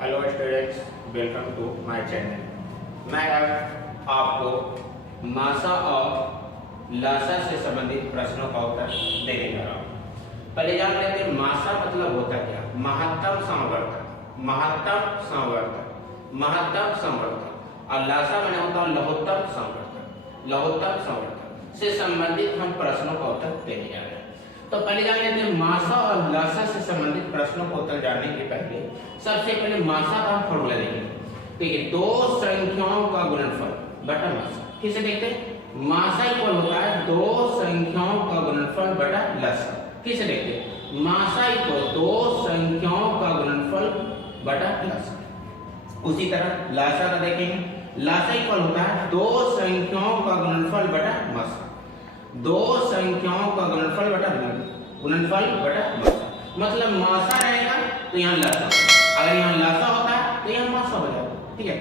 Hello students, welcome to my channel. मैं अब आपको मासा और लासा से संबंधित प्रश्नों का उत्तर देने जा रहा हूँ। पहले जान लेते हैं मासा मतलब होता क्या। महत्तम संवर्धक, महत्तम संवर्धक, महत्तम संवर्धक। और लासा मैंने होता है लघुत्तम संवर्धक, लघुत्तम संवर्धक से संबंधित हम प्रश्नों का उत्तर देने जा रहे हैं। तो पहले जान लेते हैं मासा और लासा से संबंधित प्रश्नों को उत्तर जानने के पहले सबसे पहले मासा का हम फॉर्मूला देखेंगे। ठीक है, दो संख्याओं का गुणनफल बटा मासा। किसे देखते हैं? मासा इक्वल होता है दो संख्याओं का गुणनफल बटा लासा। किसे देखते हैं? मासा इक्वल दो संख्याओं का गुणनफल बटा लासा। उसी तरह लासा का देखेंगे। लासा इक्वल होता है दो संख्याओं का गुणनफल बटा मासा, दो संख्याओं का गुणनफल बटा मासा। मतलब मासा रहेगा तो यहाँ लासा, अगर यहाँ लासा होता है तो यहाँ मासा हो जाएगा। ठीक है,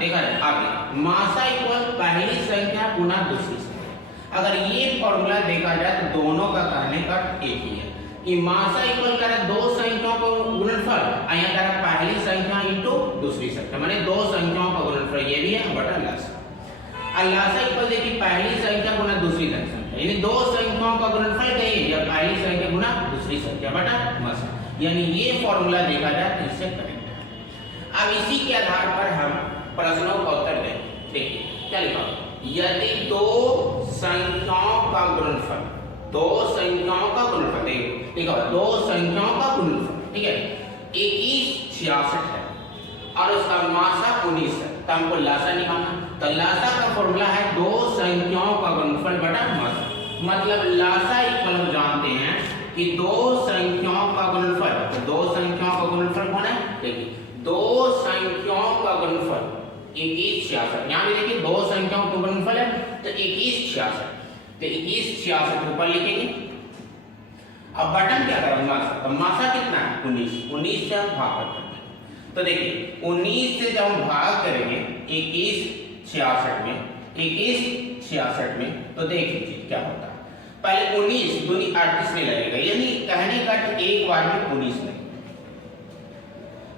देखा जाए आगे। मासा इक्वल पहली संख्या गुना दूसरी संख्या। अगर ये फॉर्मूला देखा जाए तो दोनों का कहने का एक ही है कि मासा इक्वल करे दो संख्याओं का गुणनफल, यहाँ करे पहली संख्या इंटू दूसरी संख्या, माने दो संख्याओं का गुणनफल ये भी है बटा लासा। लासा इक्वल देखिए पहली संख्या गुना दूसरी संख्या, यानी दो संख्याओं का गुणनफल कहिए या पहली संख्या गुना दूसरी संख्या बटा मासा। यानी ये फॉर्मूला देखा जाए तो इससे करेक्ट है। अब इसी के आधार पर हम प्रश्नों का उत्तर दें। देखिए क्या लिखा, यदि दो संख्याओं का गुणनफल, दो संख्याओं का गुणनफल देखो दो संख्याओं का गुणनफल, ठीक है, 2166 है और उसका मासा 19 है, तो हमको लासा निकालना। तो लासा का फॉर्मूला है दो संख्याओं का गुणनफल बटा मासा। मतलब लासा इक्वल हम जानते हैं कि दो संख्याओं का गुणनफल, तो दो संख्याओं का गुणनफल कौन है? देखिए दो संख्याओं का गुणनफल 2166। यहाँ भी देखिए दो संख्याओं का गुणनफल है तो 2166, तो 2166 ऊपर लिखेंगे। अब बटन क्या करेंगे? तो मासा कितना है? 19 से हम भाग करते हैं। तो देखिए 19 से जब हम भाग करेंगे 2166 में, तो देख लीजिए क्या होता है। पहले 19 दूनी 38 में लगेगा, यानी कहने का एक बार में 19 में।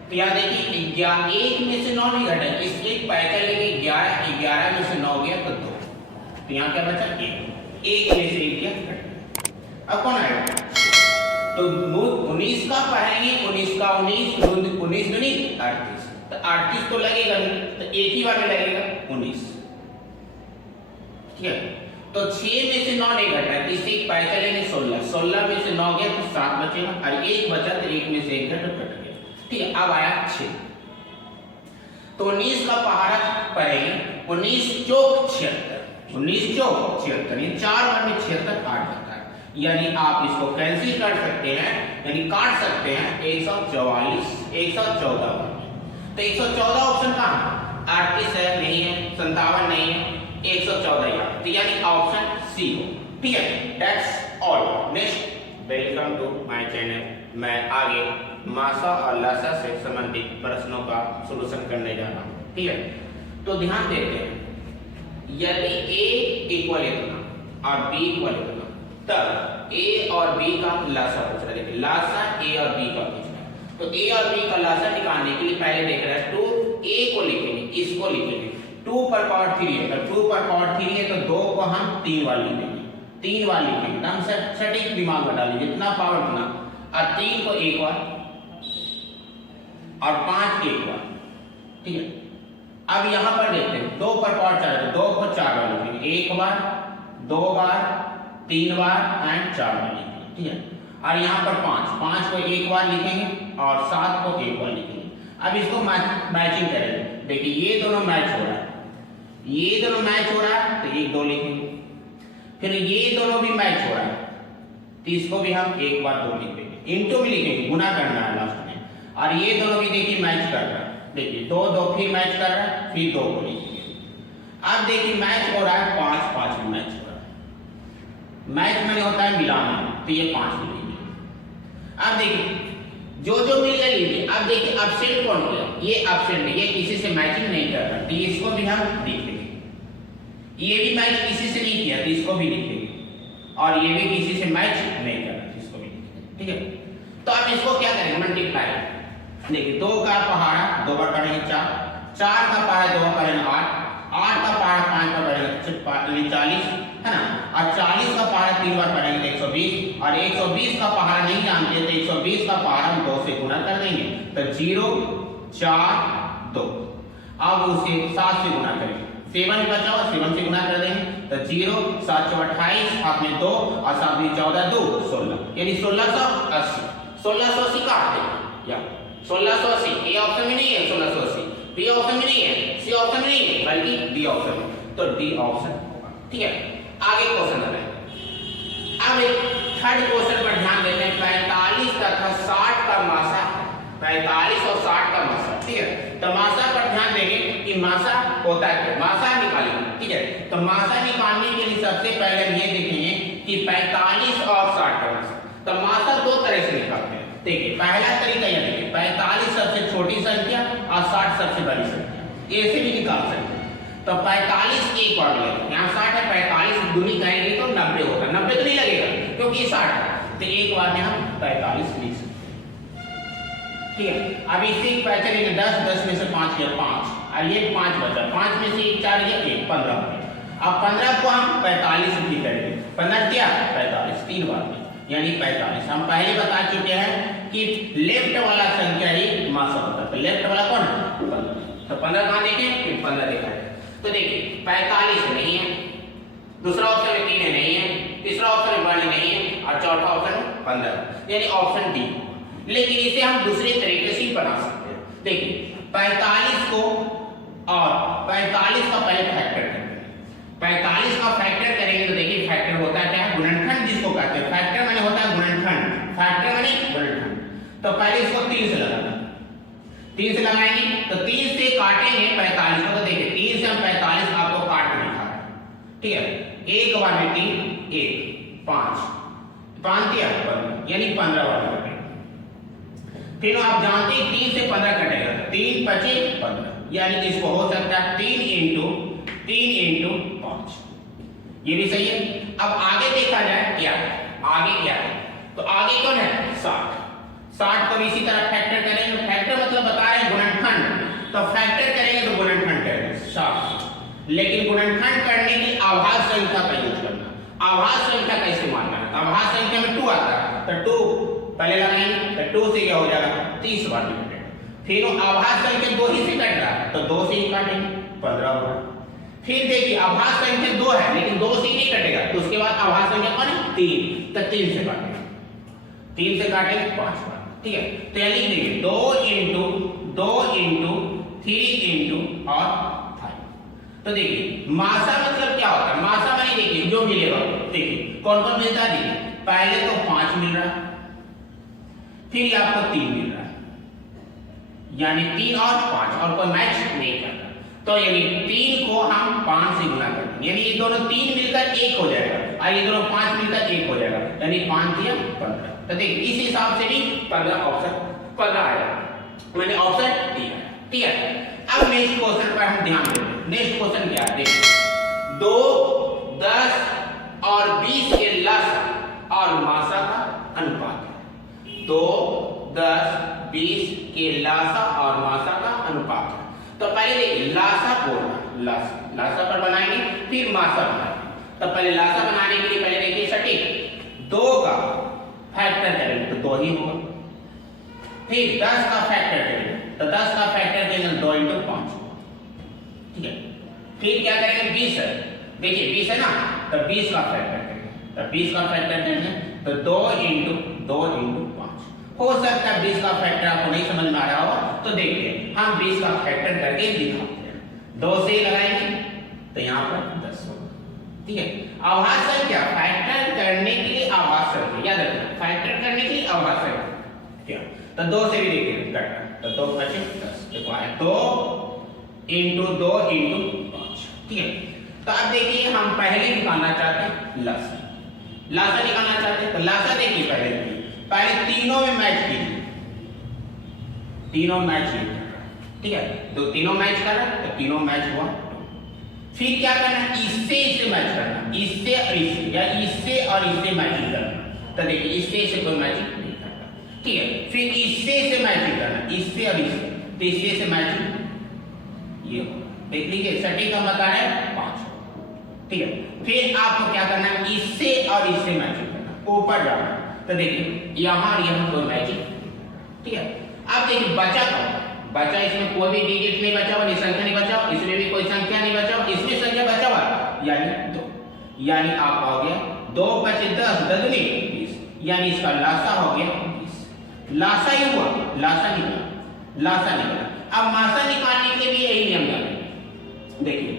तो यहाँ देखिए 1 में से 9 नहीं घटा, इसलिए पैसा लेके 11 में से 9 गया तो 2, तो यहाँ क्या बचा? 1 में से 1 गया घटा। अब कौन आएगा? तो 19 का पढ़ेंगे, 19 का 19 19 दूनी 38, तो 38 तो लगेगा नहीं, तो एक ही बार में लगेगा 19। ठीक है, तो 6 में से 9 नहीं घटा, इससे एक पैसा लेंगे 16 में से 9 गया तो 7 बचेगा और 1 बचा तो 1 में से 1 घटा कट गया। ठीक है, अब आया 6, तो 19 का पहाड़ा पढ़ेंगे, 19 चौक 76, 19 चौक 76, ये 4 बार में 76 8 बता है, यानी आप इसको कैंसिल कर सकते हैं, यानी काट सकते हैं 144 114 बार। तो 114 ऑप्शन कहाँ है? 38 है नहीं है, 57 नहीं है, 114 यहाँ, तो यानी ऑप्शन सी हो। ठीक है, that's all. Next, welcome to my channel. मैं आगे मासा और लासा से संबंधित प्रश्नों का सॉल्यूशन करने जा रहा हूँ। ठीक है, तो ध्यान देते हैं, यदि a इक्वल इतना और b इक्वल इतना, तब a और b का लासा पूछ रहा है। देखिए लासा a और b का पूछ रहा है, तो a और b का लासा निकालने के लिए पहले देख रहे हैं 2a को लिखेंगे, इसको लिखेंगे 2 पर पावर 3 है, तो 2 पर पावर 3 है तो 2 को हम 3 बार लिखेंगे, 3 बार लिखेंगे। हम सटीक दिमाग में डालेंगे, जितना पावर उतना, और 3 को एक बार और 5 एक बार। ठीक है, अब यहाँ पर देखते हैं 2 पर पावर 4 है, तो 2 को 4 बार लिखेंगे, 1 बार 2 बार 3 बार एंड 4 बार लिखेंगे। ठीक है, और यहाँ पर 5 को एक बार लिखेंगे और 7 को एक बार लिखेंगे। अब इसको मैचिंग करेंगे। देखिए ये दोनों मैच हो रहा है, ये दोनों मैच हो रहा है तो 1 2 लिखेंगे, फिर ये दोनों भी मैच हो रहा है तो इसको भी हम एक बार 2 लिख देंगे, इंटू भी लिखेंगे, गुना करना है लास्ट में। और ये दोनों भी देखिए मैच कर रहा है, देखिए 2 2 फिर मैच कर रहा है, फिर 2 को लिखेंगे। अब देखिए मैच हो रहा है 5 5 में मैच हो रहा है, मैच में होता है मिलाना, तो ये 5 लिखेंगे। अब देखिए जो मिल गया लीजिए। अब देखिए एब्सेंट कौन किया? ये एब्सेंट है, ये किसी से मैचिंग नहीं कर रहा, तो इसको भी हम लिख लेंगे। ये भी मैच किसी से नहीं किया तो इसको भी लिख लेंगे, और ये भी किसी से मैच नहीं कर रहा, इसको भी लिख लेंगे। ठीक है, तो अब इसको क्या करेंगे? मल्टीप्लाई देखिए 2 का पहाड़ा 2 बार पढ़ेंगे 4, 4 का पहाड़ा 2 बार पढ़ेंगे 8, 8 का पहाड़ा 5 बार पढ़ेंगे 40 है ना, और 40 का पहाड़ा 3 बार पढ़ेंगे तो 120, और 120 का पहाड़ा नहीं जानते तो 120 का पहाड़ा हम 2 से गुणा कर देंगे तो 0 4 2। अब उसे 7 से गुणा करेंगे, 7 बचा हुआ 7 से गुणा कर देंगे तो 0 7 4 28, हाथ में 2 और 7 2 14 2 16, यानी 1680। 1680 काट देंगे या 1680, ए ऑप्शन में नहीं है 1680, बी ऑप्शन में नहीं है, सी ऑप्शन में नहीं है, बल्कि डी ऑप्शन में, तो डी ऑप्शन होगा। ठीक है, आगे क्वेश्चन आ रहा है। अब एक थर्ड क्वेश्चन पर ध्यान देते हैं। 45 तथा 60 का मासा, 45 और 60 का मासा। ठीक है, तो मासा पर ध्यान देंगे कि मासा होता है, मासा निकालेंगे। ठीक है, तो मासा निकालने के लिए सबसे पहले ये देखेंगे कि 45 और 60 का मासा। तो मासा दो तरह से निकालते हैं। देखिए पहला तरीका यह देखिए, 45 सबसे छोटी संख्या और 60 सबसे बड़ी संख्या, ऐसे भी निकाल सकते हैं। तो 45 एक बार लेंगे, यहाँ 60 है, 45 दूनी कहेंगे तो 90 होगा, 90 तो नहीं लगेगा क्योंकि 60 है, तो एक बार में हम 45 लिख सकते हैं। ठीक है, अब इसी पैसे लेंगे 10, 10 में से 5 गया 5, और ये 5 बचा, 5 में से 4 गया 1, 15 हो गया। अब 15 को हम 45 भी करेंगे, 15 क्या 45, 3 बार में यानी 45। हम पहले बता चुके हैं कि लेफ्ट वाला संख्या ही मासा होता है, तो लेफ्ट वाला कौन है 15, तो 15 कहाँ देखें फिर 15 देखा है। तो देखिए 45 नहीं है, दूसरा ऑप्शन में 3 है नहीं है, तीसरा ऑप्शन में 1 नहीं है, और चौथा ऑप्शन 15 यानी ऑप्शन डी। लेकिन इसे हम दूसरे तरीके से बना सकते हैं। देखिए 45 को और 45 का पहले फैक्टर करेंगे, 45 का फैक्टर करेंगे तो देखिए फैक्टर होता है क्या, गुणनखंड जिसको कहते हैं, फैक्टर माने होता है गुणनखंड, फैक्टर माने गुणनखंड। तो पहले इसको 3 से लगाना, 3 से लगाएंगे तो 3 से काटेंगे 45 को, तो देखिए 3 से हम 45 आपको काट के दिखा रहे हैं। ठीक है, एक बार में 3 1 5 5 दिया यानी 15 बार कटेगा। फिर आप जानते हैं 3 से 15 कटेगा, 3 बचे 15, यानी इसको हो सकता है 3 इंटू 5, ये भी सही है। अब आगे देखा जाए क्या है, आगे क्या है, तो आगे कौन है 60, 60 को भी इसी तरह फैक्टर करेंगे, फैक्टर मतलब बता रहे हैं गुणनखंड, तो फैक्टर करेंगे तो गुणनखंड करेंगे 60, लेकिन गुणनखंड करने की आभास संख्या का यूज करना। आभास संख्या कैसे मानना है, आभास संख्या में 2 आता है, तो 2 पहले लगाएंगे तो 2 से क्या हो जाएगा 30 बार कटेगा। फिर आभास संख्या 2 ही से कट रहा है तो 2 से ही काटेंगे 15 होगा। फिर देखिए आभास संख्या 2 है लेकिन 2 से नहीं कटेगा, तो उसके बाद आभास संख्या कौन है 3, तो 3 से काटेंगे, 3 से काटेंगे 5 बार। ठीक है, तो यह लिख देंगे 2 इंटू 3 इंटू और 5। तो देखिए मासा मतलब क्या होता है, मासा माने देखिए जो मिलेगा, देखिए कौन कौन मिलता है, देखिए पहले तो 5 मिल रहा है, फिर आपको 3 मिल रहा है, यानी 3 और 5 और कोई मैच नहीं करता, तो यानी 3 को हम 5 से गुणा कर देंगे, यानी ये दोनों 3 मिलकर 1 हो जाएगा और ये दोनों 5 मिलकर 1 हो जाएगा, यानी 5 या 15। तो देखिए इस हिसाब से भी 15 ऑप्शन 15 आएगा, मैंने ऑप्शन दिया। ठीक है, अब नेक्स्ट क्वेश्चन पर हम ध्यान देते हैं। नेक्स्ट क्वेश्चन क्या है, देखिए 2 10 और 20 के लसा और मासा का अनुपात है। 2 10 20 के लासा और मासा का अनुपात है। तो पहले देखिए लासा बोलना, लासा पर बनाएंगे फिर मासा बनाएंगे। तो पहले लासा बनाने के लिए पहले देखिए सटीक 2 का फैक्टर करेंगे तो 2 ही होगा, फिर 10 का फैक्टर करेंगे तो 10 का फैक्टर करेंगे 2 इंटू 5। ठीक है, फिर क्या करेंगे 20 है, देखिए 20 है ना, तो 20 का फैक्टर करेंगे, तो 20 का फैक्टर करेंगे तो 2 इंटू 5। हो सकता है 20 का फैक्टर आपको नहीं समझ में आ रहा हो, तो देखिए हम 20 का फैक्टर करके दिखाते हैं। 2 से लगाएंगे तो यहाँ पर 10 होगा। ठीक है, आभास संख्या फैक्टर करने के लिए आभास संख्या याद रखना, फैक्टर करने के लिए आभास संख्या, तो 2 से भी देखिए कटना, तो 2 बचे 10, देखो आए 2 इंटू 5। ठीक है, तो अब देखिए हम पहले निकालना चाहते हैं लासा, लासा निकालना चाहते हैं, तो लासा देखिए पहले तीनों में मैच कीजिए, तीनों मैच कीजिए। ठीक है, तो तीनों मैच कर रहा है तो तीनों मैच हुआ। फिर क्या करना है, इससे मैच करना, इससे और इससे, या इससे और इससे मैचिंग करना। तो देखिए इससे कोई मैचिंग नहीं करता। ठीक है। फिर इससे इसे मैचिंग करना, इससे और इससे, तो इससे इसे मैचिंग ये देख लीजिए, सटीक का मतलब है 5, ठीक है। फिर आपको क्या करना है, इससे और इससे मैचिंग करना, ऊपर जाना, तो देखिए यहाँ और यहाँ कोई मैचिंग, ठीक है। अब देखिए बचा बचा, इसमें कोई भी डिजिट नहीं बचा हुआ, संख्या नहीं बचा हुआ, इसमें भी कोई संख्या नहीं बचा हुआ, इसमें संख्या बचा हुआ यानी 2, यानी आप हो गया 2 × 5 = 10, 10 दूनी 20, यानी इसका लासा हो गया 20। लासा ही हुआ, लासा निकला। अब मासा निकालने के लिए यही नियम है, देखिए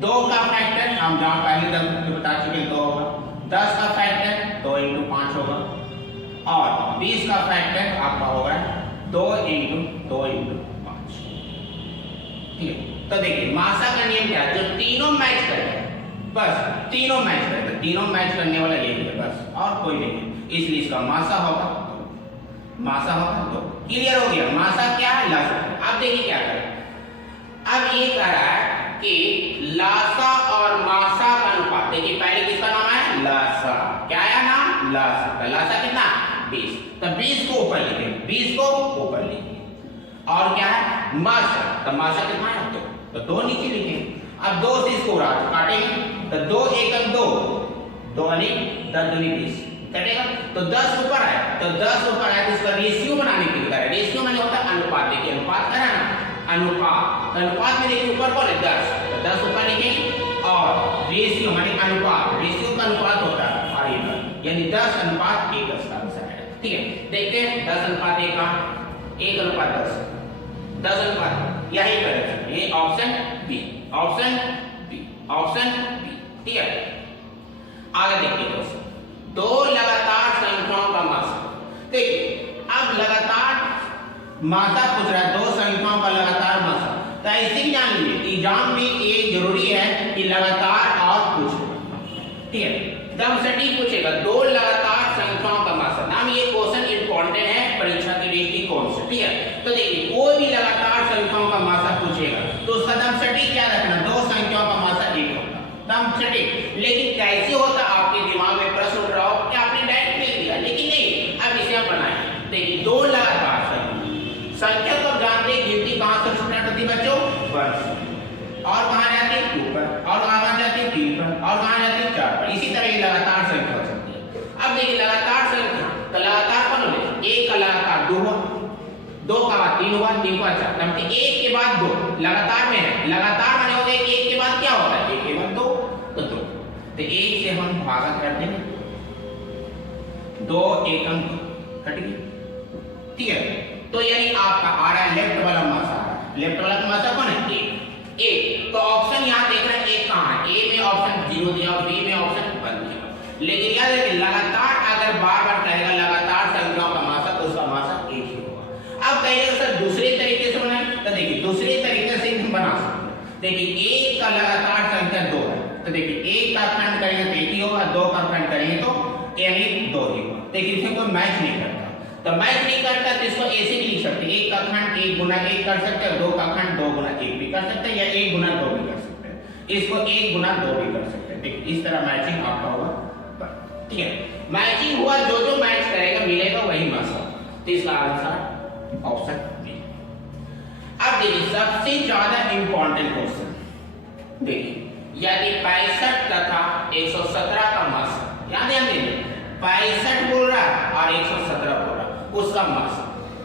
2 का फैक्टर हम जहां पहले बता चुके हैं 2 होगा, 10 का फैक्टर 2 × 5 होगा, और 20 का फैक्टर आपका होगा 2 × 2 × 5, ठीक है। तो देखिए मासा का नियम क्या है, जो तीनों मैच करते हैं, बस तीनों मैच करते हैं, तीनों मैच करने वाला यही है बस, और कोई नहीं है, इसलिए इसका मासा होगा 2। क्लियर हो गया, मासा क्या है, लासा। अब देखिए क्या करें, अब ये कह रहा है कि लासा और मासा का अनुपात, देखिए पहले किसका नाम है, लासा, क्या है नाम, लासा का, लासा कितना 20, तो 20 को ऊपर लिखेंगे, 20 को ऊपर लिखिए, और क्या है मासा, तो मासा कितना है 2, तो 2 नीचे लिखेंगे। अब 2 से इसको काटेंगे, तो 2 × 2 2 × 10 दूनी 20 कटेगा, तो 10 ऊपर आया, तो 10 ऊपर आया तो इसका रेशियो बनाने के लिए करें, रेशियो माने होता है अनुपात, देखिए अनुपात करा ना, अनुपात, अनुपात में देखिए ऊपर कौन है 10, तो 10 ऊपर लिखेंगे, और रेशियो माने अनुपात, रेशियो का अनुपात होता है और यानी 10:1 इसका आंसर है, ठीक है। देखते हैं 10:1 का 1:10, 10:, यही करें, ये option B, option B, option B, ठीक है। आगे देखिए दोस्तों, 2 लगातार संख्याओं का मासा, देखिए अब लगातार मासा पूछ रहा है, 2 संख्याओं का लगातार मासा, तो ऐसे भी जान लीजिए एग्जाम में ये जरूरी है कि लगातार और पूछेगा, ठीक है, एकदम सटीक पूछेगा, 2 लगातार संख्याओं का मासा, नाम ये क्वेश्चन इंपॉर्टेंट है परीक्षा के दृष्टिकोण से, ठीक है। तो देखिए कोई भी लगातार संख्याओं का मासा पूछेगा तो उसका दम सटीक क्या रखना, 2 संख्याओं का मासा 1 होगा, दम सटीक। लेकिन कैसे होता आपके दिमाग में प्रश्न उठ रहा हो कि आपने डायरेक्ट लिख दिया, लेकिन नहीं, अब इसे आप बनाएं, देखिए 2 लगातार संख्या तो आप जानते हैं गिनती कहां से स्टार्ट होती है बच्चों, 1 से, और कहां जाती है 2 पर, और कहां जाती है 3 पर, और कहां जाती है 4 पर, इसी तरह ये लगातार संख्या हो सकती है। अब देखिए लगातार संख्या, तो लगातार कौन होले, 1 का लगातार 2 हुआ, 2 का बाद 3 हुआ, 3 का 4, मतलब 1 के बाद 2 लगातार में है, लगातार माने हो गए 1 के बाद क्या होता है, 1 के बाद 2, तो 1 से हम भागा कर देंगे, 2 एकम कट गई, ठीक है। तो यानी आपका आ रहा है लेफ्ट वाला मासा, लेफ्ट वाला मासा कौन है 1, तो ऑप्शन यहाँ देख रहे हैं 1 कहाँ है, ए में ऑप्शन 0 दिया, बी में ऑप्शन 1 दिया, लेकिन याद रखिए लगातार अगर बार-बार कहेगा लगातार संख्याओं का मासा तो उसका मासा 1 ही होगा। अब कहिएगा सर दूसरे तरीके से बनाएं, तो देखिए दूसरे तरीके से हम बना सकते हैं, देखिए 1 का लगातार संख्या 2 है, तो देखिए 1 का खंड करेंगे तो 1 ही होगा, 2 का खंड करेंगे तो यानी 2 ही होगा, देखिए इसमें कोई मैच नहीं करता, तो मैच नहीं करता तो इसको ऐसे भी लिख सकते हैं, 1 का खंड 1 × 1 कर सकते हैं, 2 का खंड 2 × 1 भी कर सकते हैं, या 1 × 2 भी कर सकते हैं, इसको 1 × 2 भी कर सकते हैं, देखिए इस तरह मैचिंग आपका होगा, ठीक है। मैचिंग हुआ, जो जो मैच करेगा मिलेगा वही मासा, तो इसका आंसर ऑप्शन बी। अब देखिए सबसे ज्यादा इंपॉर्टेंट क्वेश्चन, देखिए यदि 65 तथा 117 का मासा, याद है हमें 65 बोल रहा और 117 बोल रहा, उसका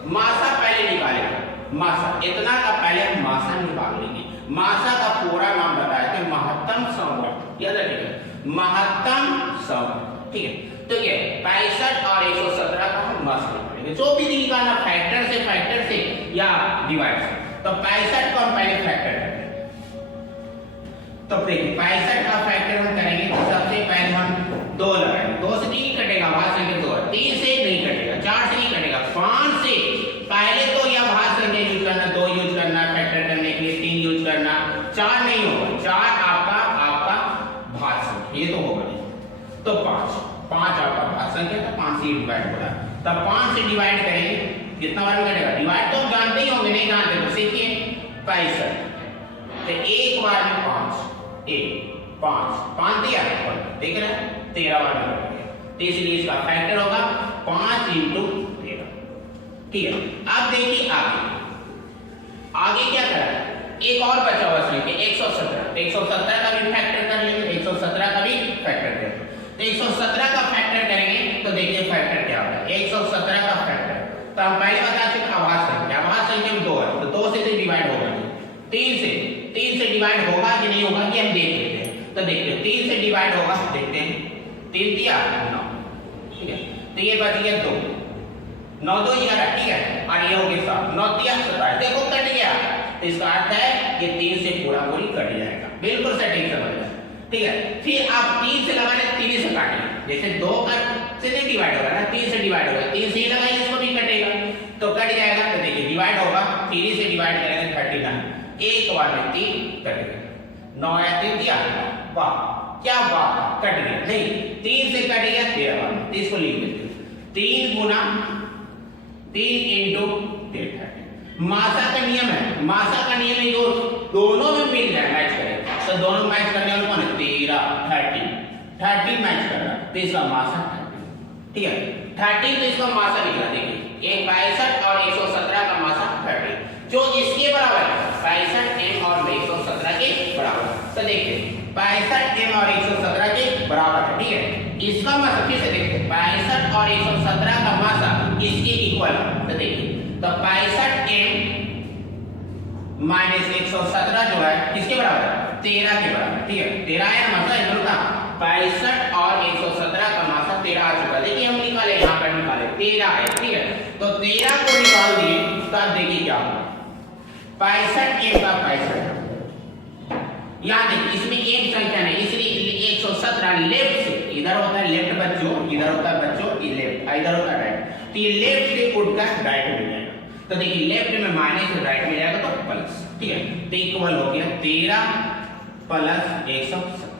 मासा पहले निकालेगा, मासा इतना का पहले हम मासा निकाल लेंगे, मासा का पूरा नाम बताया थे महत्तम संवृत, याद रखिएगा महत्तम संवृत, ठीक है। तो ये 65 और 117 का हम मासा निकालेंगे, जो भी निकालना फैक्टर से या डिवाइड से, तो 65 को हम पहले फैक्टर करेंगे, तो देखिए 65 का फैक्टर हम करेंगे, तो सबसे पहले हम 2 लगाएंगे, 2 से नहीं कटेगा, भाग संख्या 2, 3 से नहीं कटेगा, 4 से नहीं कटेगा, 5 से पहले तो यह भाग संख्या यूज करना, 2 यूज करना फैक्टर करने के लिए, 3 यूज करना, 4 नहीं होगा, 4 आपका भाग संख्या, ये तो होगा नहीं, तो 5 आपका भाग संख्या, तो 5 से डिवाइड होगा, तब 5 से डिवाइड करेंगे कितना बार में कटेगा, डिवाइड तो जानते ही होंगे, नहीं जानते तो सीखिए, 65 तो एक बार में 5 5 दिया, देख रहे हैं 13 बार में, तो इसलिए इसका फैक्टर होगा 5 × 13, ठीक है। अब देखिए आगे क्या करा, एक और बचा हुआ इसमें 117, तो 117 का भी फैक्टर कर लेंगे, 117 का भी फैक्टर करेंगे। तो 117 का फैक्टर करेंगे तो देखिए फैक्टर क्या होगा, 117 का फैक्टर, तो हम पहले बता चुके आभास संख्या में 2 है, तो 2 से डिवाइड होगा, 3 से डिवाइड होगा कि नहीं होगा ये हम देख लेते हैं। तो देखते हैं 3 से डिवाइड होगा, देखते हैं 3 दिया 9, ठीक है, तो ये बच गया 2, 9 2 11, ठीक है, और ये हो गया 7, 9 दिया 27, देखो कट गया, तो इसका अर्थ है कि 3 से पूरा पूरी कट जाएगा, बिल्कुल सटीक समझ गए, ठीक है। फिर आप 3 से लगाने 3 से काटेंगे, जैसे 2 का से नहीं डिवाइड होगा ना, 3 से डिवाइड होगा, 3 से ही लगाएंगे इसको भी कटेगा, तो कट जाएगा, तो देखिए डिवाइड होगा, 3 से डिवाइड करेंगे 39, एक बार में 3 कट गया, 9 या 3 दिया, वाह क्या बात, कट गया, नहीं 3 से कट गया 13 बार में, इसको लिख देते हैं 3 गुना 3 इंटू 13, मासा का नियम है, मासा का नियम है जो दोनों में मिल जाए मैच करे, तो दोनों मैच करने वाले कौन है, 13 मैच कर रहा है, तो इसका मासा 13, ठीक है, 13, तो इसका मासा निकला, देखिए 162 और 117 का मासा 13, जो इसके बराबर है 65 m और 117 के बराबर, तो देखिए 65 m और 117 के बराबर है, ठीक है, इसका मासा फिर से देखिए 65 और 117 का मासा इसके इक्वल है, तो देखिए तो 65 m माइनस 117 जो है किसके बराबर है, 13 के बराबर, ठीक है, 13 है मासा, इधर का 65 और 117 का मासा 13 आ चुका, देखिए हम निकाले, यहाँ पर निकाले 13 है, ठीक है, तो 13 को निकाल दिए, तो अब देखिए क्या होगा, 65 m का 65, यहाँ देखिए इसमें एक संख्या नहीं, इसलिए 117 लेफ्ट से, इधर होता है लेफ्ट बच्चों, इधर होता है बच्चों ये लेफ्ट, इधर होता है राइट, तो ये लेफ्ट से उठकर राइट में जाएगा, तो देखिए लेफ्ट में माइनस और राइट में जाएगा तो प्लस, ठीक है, तो इक्वल हो गया 13 प्लस 117,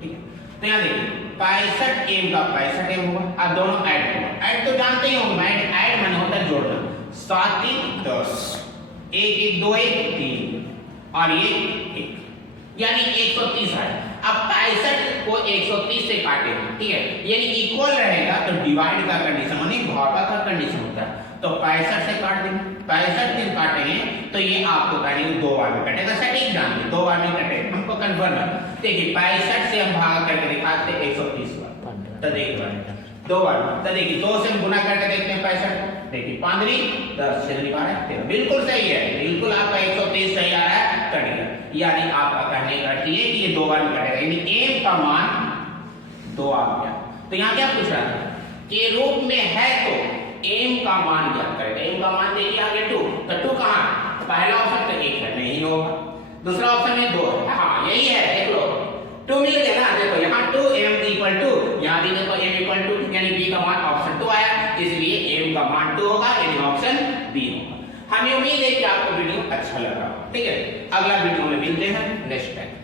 ठीक है, तो यहाँ देखिए 65 m का 65 m होगा, अब दोनों ऐड होगा, ऐड तो जानते ही होंगे, ऐड माने होता है जोड़ना, 7 3 10, 1 1 2 1 3 और ये 1, यानी 130 है। अब 65 को 130 से काटेंगे, ठीक है, यानी इक्वल रहेगा तो डिवाइड का कंडीशन यानी भागा का कंडीशन होता है, तो 65 से काट देंगे, 65 से काटेंगे तो ये आपको करेंगे 2 बार में कटेगा, सटीक जानते 2 बार में कटेगा, हमको कंफर्म है, देखिए 65 से हम भाग करके दिखाते 130 बार, तो देखिए 2 बार, तो देखिए 2 से हम गुना करके देखते हैं 65, देखिए 5 10 से 13, बिल्कुल सही है, बिल्कुल आपका 130 सही आ रहा है, कट गया, यानी आपका कहने का अर्थ ये कि ये 2 बार में कटेगा, यानी m का मान 2 आ गया। तो यहाँ क्या पूछ रहा था कि रूप में है तो m का मान ज्ञात करेगा, m का मान देखिए आगे 2, तो 2 कहाँ, पहला ऑप्शन तो 1 है, नहीं होगा, दूसरा ऑप्शन में 2 है, हाँ यही है, देख लो 2 मिल गया ना, देखो यहाँ 2m इक्वल टू, यहाँ भी देखो m इक्वल टू, यानी b का मान ऑप्शन 2 आया, इसलिए m का मान 2 होगा, यानी ऑप्शन b होगा। हमें उम्मीद है कि आपको वीडियो अच्छा लगा, ठीक है, अगला वीडियो में मिलते हैं नेक्स्ट टाइम।